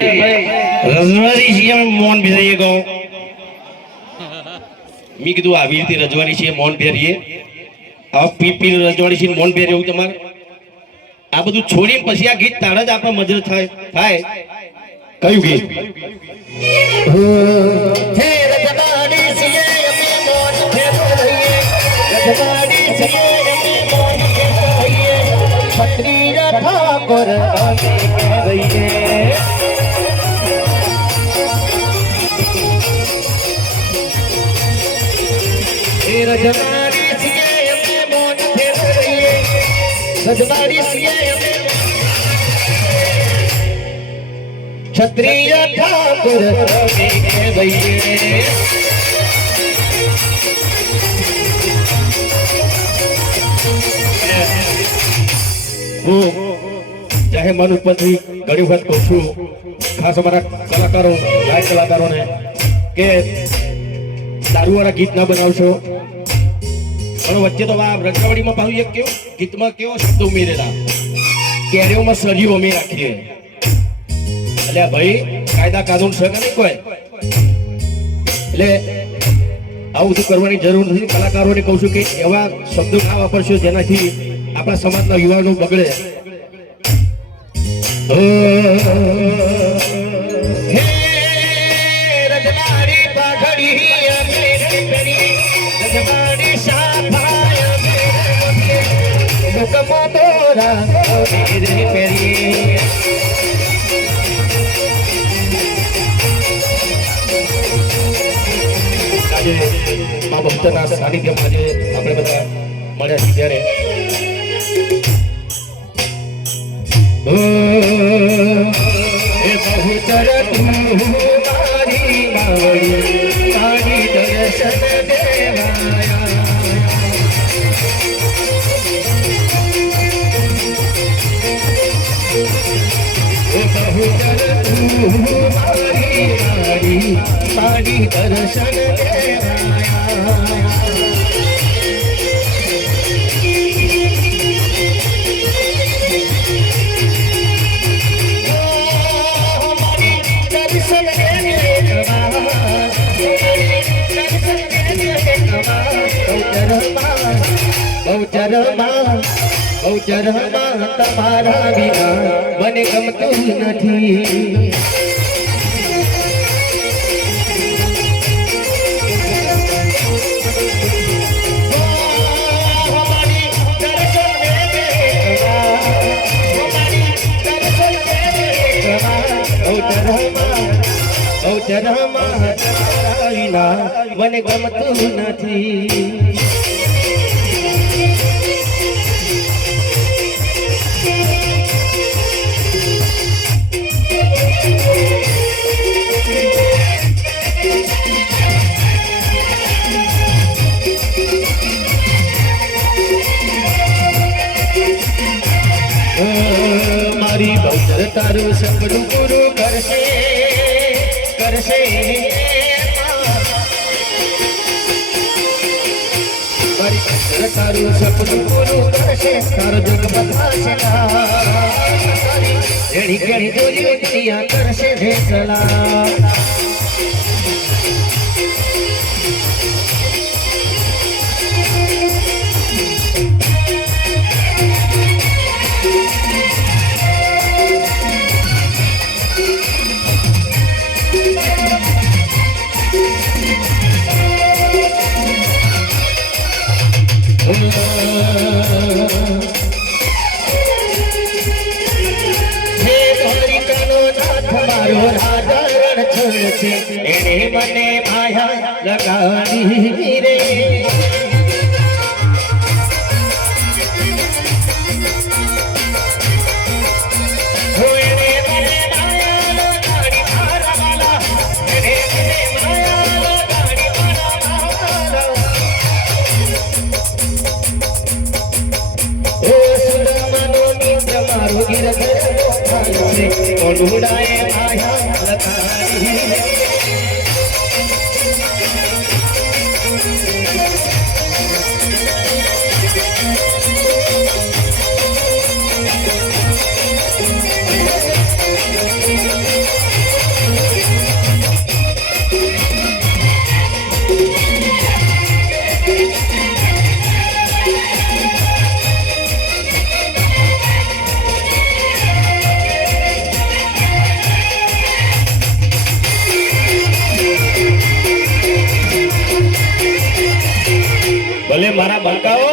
રજવાડી છીએ મોન ભેરીએ કહું મેં કીધું આવી રીતે રજવાડી છીએ મોન ભેરીએ હવે પીપી રજવાડી છીએ મોન ભેરી એવું તમારે આ બધું છોડીને પછી આ ગીત તાળ જ આપણે મજર થાય કયું ગીત હે રજવાડી છીએ અમે મોન ભેરીએ રજવાડી છીએ અમે મોન ભેરીએ ક્ષત્રિય ઠાકોર અમે ભેરીએ રજવાડી છીએ અમે મોન ભેરીએ રજવાડી છીએ અમે ક્ષત્રિય ઠાકોર અમે કહેવાઈએ હું ચાહે મન ઉપરથી ઘણી વખત કહું છું ખાસ અમારા કલાકારો ગાયક કલાકારોને કે દારૂવાળા ગીત ના બનાવશો પણ વચ્ચે તો આ રજવાડીમાં પાછું એક કેવું ગીતમાં કેવો શબ્દ ઉમેરેલા કેરીઓમાં સળિયું અમે રાખીએ એટલે ભાઈ કાયદા કાનૂન છે કે નહીં કોઈ એટલે આવું બધું કરવાની જરૂર નથી કલાકારોને કહું છું કે એવા શબ્દો ના વાપરશો જેનાથી આપણા સમાજના યુવાનો બગડે રજવાડી પાઘડી અમે કરી રજવાડી સાફાય અમે લોકમો દોરા અમે પહેરીએ આજે મા બહુચરના સાનિધ્યમાં આજે આપણે બધા મળ્યા છીએ ત્યારે હે બહુચર તું મારી મારી મારી દર્શન દેવાયા હે બહુચર તું મારી મારી મારી દર્શન દેવાયા બહુચરમાં તમારા વિના મને ગમતું નથી બહુચરમાં તમારા વિના મને ગમતું નથી મારી બહુચર તારું સપનું પૂરું કરશે કરશે મારી બહુચર તારું સપનું પૂરું કરશે તારો જગ બદલાશે ઘણી ઘણી જોઈ દુનિયા કરશે ફેસલા એને મને માયા લગાડી રે મારો ગીર માયા લગાડી ભલે મારા બંકાઓ